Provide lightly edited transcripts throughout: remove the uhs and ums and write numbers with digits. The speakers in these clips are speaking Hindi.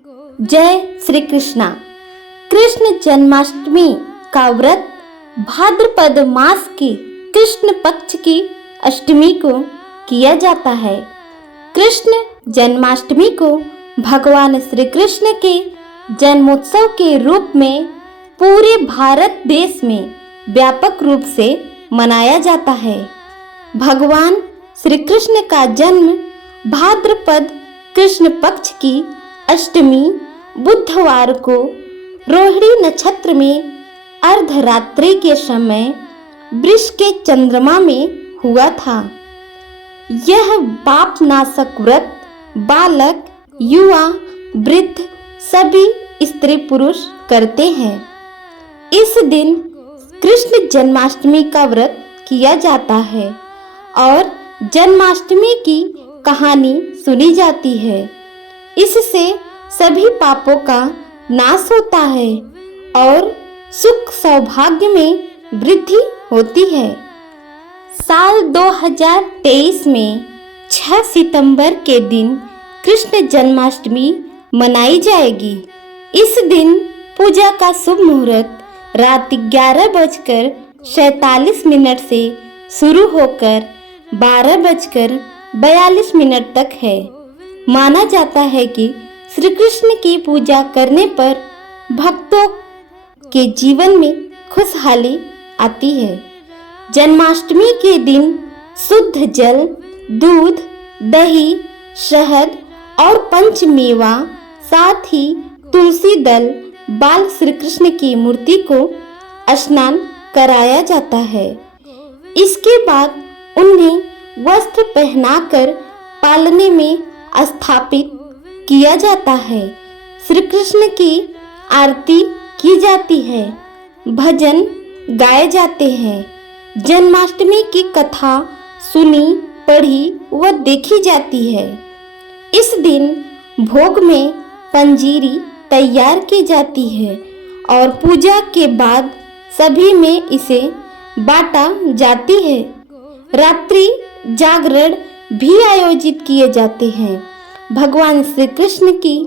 जय श्री कृष्णा। कृष्ण जन्माष्टमी का व्रत भाद्रपद मास की कृष्ण पक्ष की अष्टमी को किया जाता है। कृष्ण जन्माष्टमी को भगवान श्री कृष्ण के जन्मोत्सव के रूप में पूरे भारत देश में व्यापक रूप से मनाया जाता है। भगवान श्री कृष्ण का जन्म भाद्रपद कृष्ण पक्ष की अष्टमी बुधवार को रोहिणी नक्षत्र में अर्धरात्रि के समय वृष के चंद्रमा में हुआ था। यह पाप नाशक व्रत बालक, युवा, वृद्ध सभी स्त्री पुरुष करते हैं। इस दिन कृष्ण जन्माष्टमी का व्रत किया जाता है और जन्माष्टमी की कहानी सुनी जाती है। इससे सभी पापों का नाश होता है और सुख सौभाग्य में वृद्धि होती है। साल 2023 में 6 सितंबर के दिन कृष्ण जन्माष्टमी मनाई जाएगी। इस दिन पूजा का शुभ मुहूर्त रात 11:47 से शुरू होकर 12:42 तक है। माना जाता है कि श्री कृष्ण की पूजा करने पर भक्तों के जीवन में खुशहाली आती है। जन्माष्टमी के दिन शुद्ध जल, दूध, दही, शहद और पंचमेवा साथ ही तुलसी दल बाल श्री कृष्ण की मूर्ति को स्नान कराया जाता है। इसके बाद उन्हें वस्त्र पहनाकर पालने में स्थापित किया जाता है। श्री कृष्ण की आरती की जाती है, भजन गाए जाते हैं, जन्माष्टमी की कथा सुनी, पढ़ी व देखी जाती है। इस दिन भोग में पंजीरी तैयार की जाती है और पूजा के बाद सभी में इसे बांटा जाती है। रात्रि जागरण भी आयोजित किए जाते हैं। भगवान श्री कृष्ण की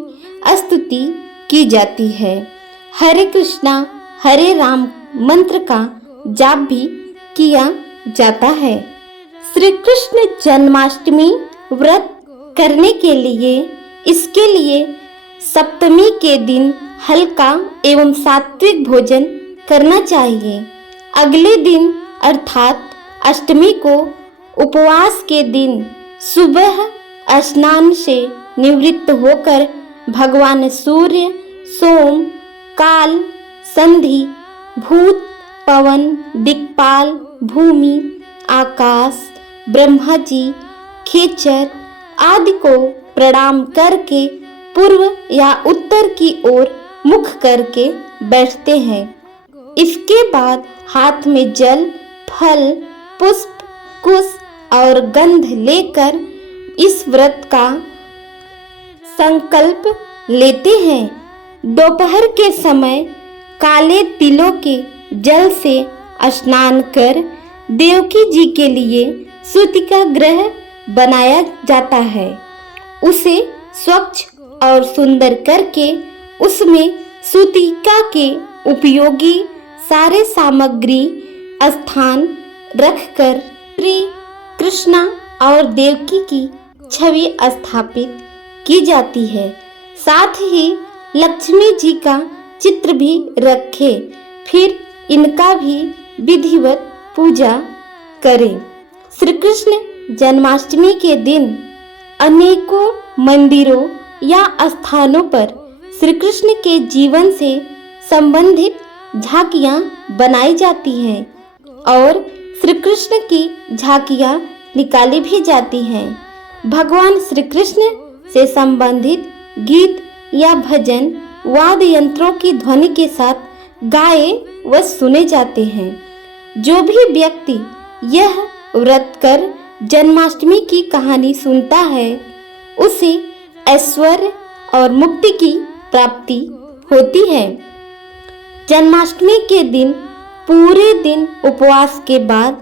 स्तुति की जाती है। हरे कृष्णा हरे राम मंत्र का जाप भी किया जाता है। श्री कृष्ण जन्माष्टमी व्रत करने के लिए इसके लिए सप्तमी के दिन हल्का एवं सात्विक भोजन करना चाहिए। अगले दिन अर्थात अष्टमी को उपवास के दिन सुबह स्नान से निवृत्त होकर भगवान सूर्य, सोम, काल, संधि, भूत, पवन, दिक्पाल, भूमि, आकाश, ब्रह्मा जी, खेचर आदि को प्रणाम करके पूर्व या उत्तर की ओर मुख करके बैठते हैं। इसके बाद हाथ में जल, फल, पुष्प, कुश और गंध लेकर इस व्रत का संकल्प लेते हैं। दोपहर के समय काले तिलों के जल से स्नान कर देवकी जी के लिए सूतिका ग्रह बनाया जाता है। उसे स्वच्छ और सुंदर करके उसमें सूतिका के उपयोगी सारे सामग्री स्थान रखकर श्री कृष्णा और देवकी की छवि स्थापित की जाती है। साथ ही लक्ष्मी जी का चित्र भी रखे, फिर इनका भी विधिवत पूजा करें। श्री कृष्ण जन्माष्टमी के दिन अनेकों मंदिरों या स्थानों पर श्री कृष्ण के जीवन से संबंधित झांकियां बनाई जाती हैं और श्री कृष्ण की झांकियां निकाली भी जाती हैं। भगवान श्री कृष्ण से संबंधित गीत या भजन वाद्य यंत्रों की ध्वनि के साथ गाए व सुने जाते हैं। जो भी व्यक्ति यह व्रत कर जन्माष्टमी की कहानी सुनता है उसे ऐश्वर्य और मुक्ति की प्राप्ति होती है। जन्माष्टमी के दिन पूरे दिन उपवास के बाद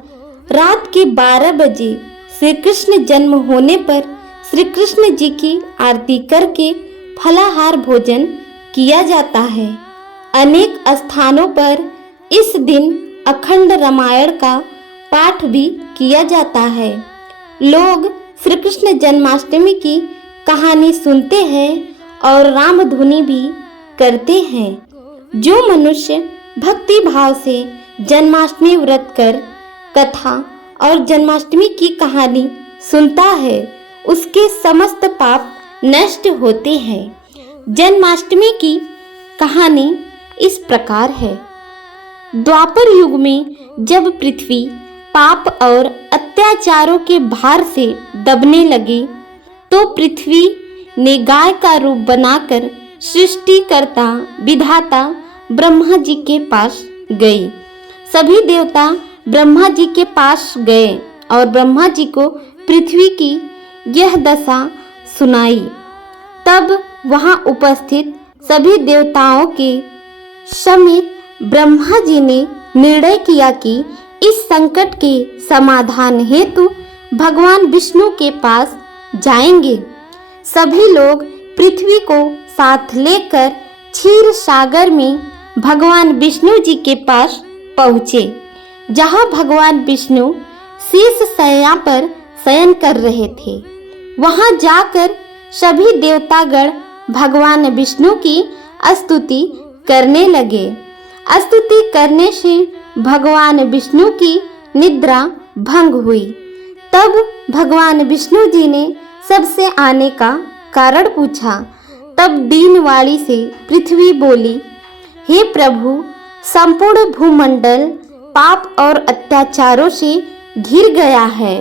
रात के 12 बजे श्री कृष्ण जन्म होने पर श्री कृष्ण जी की आरती करके फलाहार भोजन किया जाता है। अनेक स्थानों पर इस दिन अखंड रामायण का पाठ भी किया जाता है। लोग श्री कृष्ण जन्माष्टमी की कहानी सुनते हैं और राम धुनी भी करते हैं। जो मनुष्य भक्ति भाव से जन्माष्टमी व्रत कर कथा और जन्माष्टमी की कहानी सुनता है, उसके समस्त पाप नष्ट होते हैं। जन्माष्टमी की कहानी इस प्रकार है। द्वापर युग में जब पृथ्वी पाप और अत्याचारों के भार से दबने लगी, तो पृथ्वी ने गाय का रूप बनाकर सृष्टिकर्ता विधाता ब्रह्मा जी के पास गई। सभी देवता ब्रह्मा जी के पास गए और ब्रह्मा जी को पृथ्वी की यह दशा सुनाई। तब वहां उपस्थित सभी देवताओं के समेत ब्रह्मा जी ने निर्णय किया कि इस संकट के समाधान हेतु भगवान विष्णु के पास जाएंगे। सभी लोग पृथ्वी को साथ लेकर क्षीर सागर में भगवान विष्णु जी के पास पहुँचे, जहाँ भगवान विष्णु शीश शैया पर शयन कर रहे थे। वहां जाकर सभी देवतागण भगवान विष्णु की स्तुति करने लगे। स्तुति करने से भगवान विष्णु की निद्रा भंग हुई। तब भगवान विष्णु जी ने सबसे आने का कारण पूछा। तब दीनवाणी से पृथ्वी बोली, हे प्रभु, संपूर्ण भूमंडल पाप और अत्याचारों से घिर गया है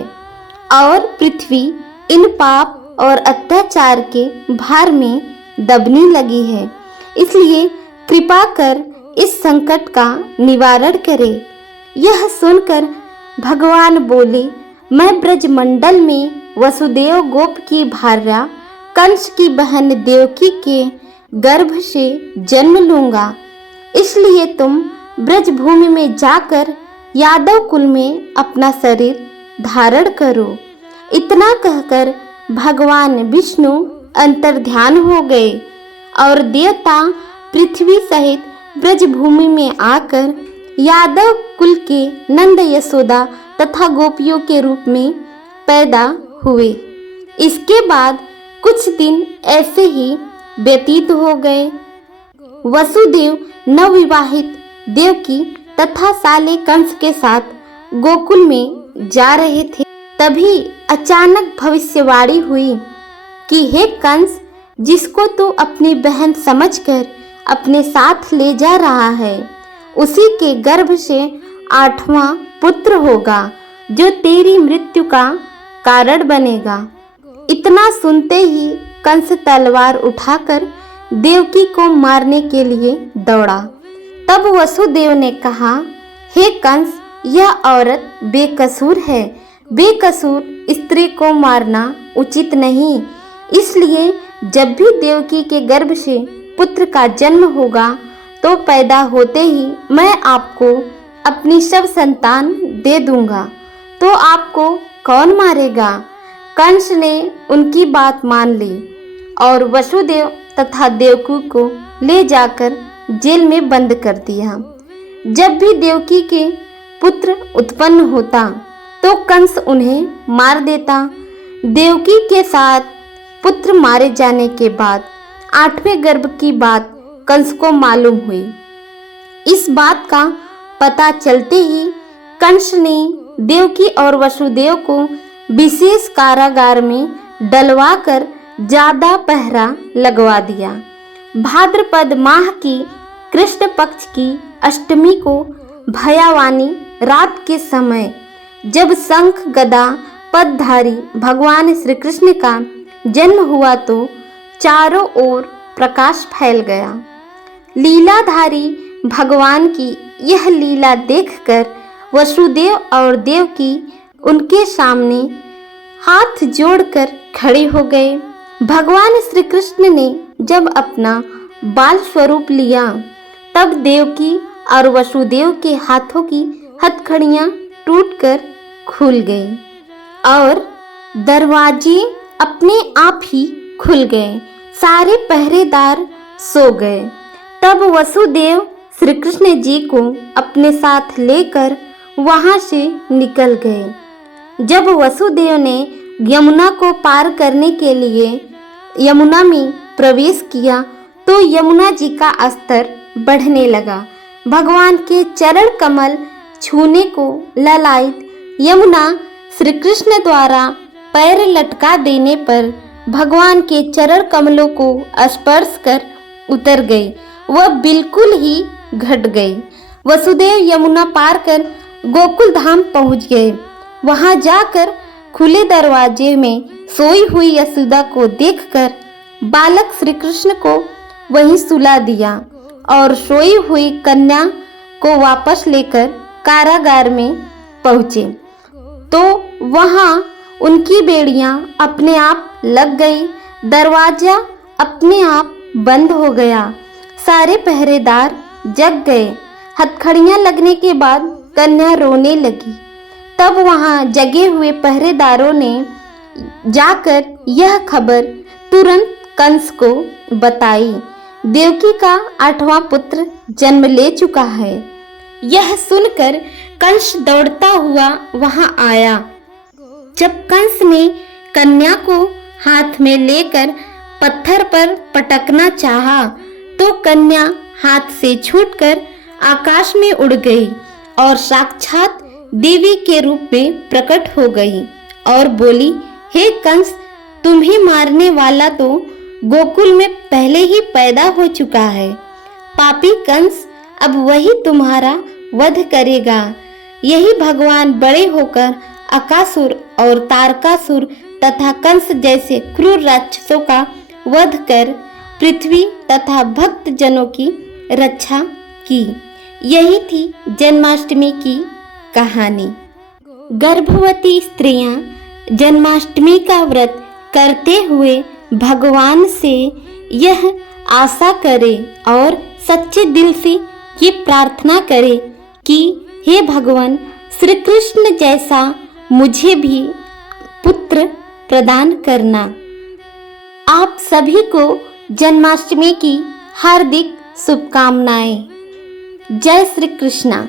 और पृथ्वी इन पाप और अत्याचार के भार में दबने लगी है। इसलिए कृपा कर इस संकट का निवारण करे। यह सुनकर भगवान बोले, मैं ब्रजमंडल में वसुदेव गोप की भार्या कंस की बहन देवकी के गर्भ से जन्म लूंगा। इसलिए तुम ब्रजभूमि में जाकर यादव कुल में अपना शरीर धारण करो। इतना कहकर भगवान विष्णु अंतर्ध्यान हो गए और देवता पृथ्वी सहित ब्रजभूमि में आकर यादव कुल के नंद यशोदा तथा गोपियों के रूप में पैदा हुए। इसके बाद कुछ दिन ऐसे ही व्यतीत हो गए। वसुदेव नवविवाहित देवकी तथा साले कंस के साथ गोकुल में जा रहे थे। तभी अचानक भविष्यवाणी हुई कि हे कंस, जिसको तू अपनी बहन समझकर अपने साथ ले जा रहा है, उसी के गर्भ से 8वां पुत्र होगा जो तेरी मृत्यु का कारण बनेगा। इतना सुनते ही कंस तलवार उठाकर देवकी को मारने के लिए दौड़ा। तब वसुदेव ने कहा, हे कंस, यह औरत बेकसूर है। बेकसूर स्त्री को मारना उचित नहीं। इसलिए जब भी देवकी के गर्भ से पुत्र का जन्म होगा, तो पैदा होते ही मैं आपको अपनी सब संतान दे दूंगा, तो आपको कौन मारेगा? कंस ने उनकी बात मान ली और वसुदेव तथा देवकी को ले जाकर जेल में बंद कर दिया। जब भी देवकी के पुत्र उत्पन्न होता, तो कंस उन्हें मार देता। देवकी के साथ पुत्र मारे जाने के बाद 8वें गर्भ की बात कंस को मालूम हुई। इस बात का पता चलते ही कंस ने देवकी और वसुदेव को विशेष कारागार में डलवाकर ज्यादा पहरा लगवा दिया। भाद्रपद माह की कृष्ण पक्ष की अष्टमी को भयावानी रात के समय जब शंख गदा पदधारी भगवान श्री कृष्ण का जन्म हुआ, तो चारों ओर प्रकाश फैल गया। लीलाधारी भगवान की यह लीला देखकर वसुदेव और देवकी उनके सामने हाथ जोड़कर खड़े हो गए। भगवान श्री कृष्ण ने जब अपना बाल स्वरूप लिया, तब देवकी और वसुदेव के हाथों की हथकड़ियां टूटकर खुल गई और दरवाजे अपने आप ही खुल गए। सारे पहरेदार सो गए। तब वसुदेव श्री कृष्ण जी को अपने साथ लेकर वहां से निकल गए। जब वसुदेव ने यमुना को पार करने के लिए यमुना में प्रवेश किया तो यमुना जी का स्तर बढ़ने लगा। भगवान के चरण कमल छूने को ललायित यमुना श्री कृष्ण द्वारा पैर लटका देने पर भगवान के चरण कमलों को स्पर्श कर उतर गई। वह बिल्कुल ही घट गई। वसुदेव यमुना पार कर गोकुल धाम पहुंच गए। वहां जाकर खुले दरवाजे में सोई हुई यशोदा को देखकर बालक श्री कृष्ण को वहीं सुला दिया और सोई हुई कन्या को वापस लेकर कारागार में पहुंचे तो वहां उनकी बेड़ियां अपने आप लग गई। दरवाजा अपने आप बंद हो गया। सारे पहरेदार जग गए। हथकड़ियां लगने के बाद कन्या रोने लगी। तब वहां जगे हुए पहरेदारों ने जाकर यह खबर तुरंत कंस को बताई। देवकी का 8वां पुत्र जन्म ले चुका है। यह सुनकर कंस दौड़ता हुआ वहां आया। जब कंस ने कन्या को हाथ में लेकर पत्थर पर पटकना चाहा तो कन्या हाथ से छूटकर आकाश में उड़ गई और साक्षात देवी के रूप में प्रकट हो गई और बोली, हे कंस, तुम्हें मारने वाला तो गोकुल में पहले ही पैदा हो चुका है। पापी कंस अब वही तुम्हारा वध करेगा। यही भगवान बड़े होकर अकासुर और तारकासुर तथा कंस जैसे क्रूर राक्षसों का वध कर पृथ्वी तथा भक्त जनों की रक्षा की। यही थी जन्माष्टमी की कहानी। गर्भवती स्त्रियां जन्माष्टमी का व्रत करते हुए भगवान से यह आशा करें और सच्चे दिल से ये प्रार्थना करें कि हे भगवान, श्री कृष्ण जैसा मुझे भी पुत्र प्रदान करना। आप सभी को जन्माष्टमी की हार्दिक शुभकामनाएं। जय श्री कृष्णा।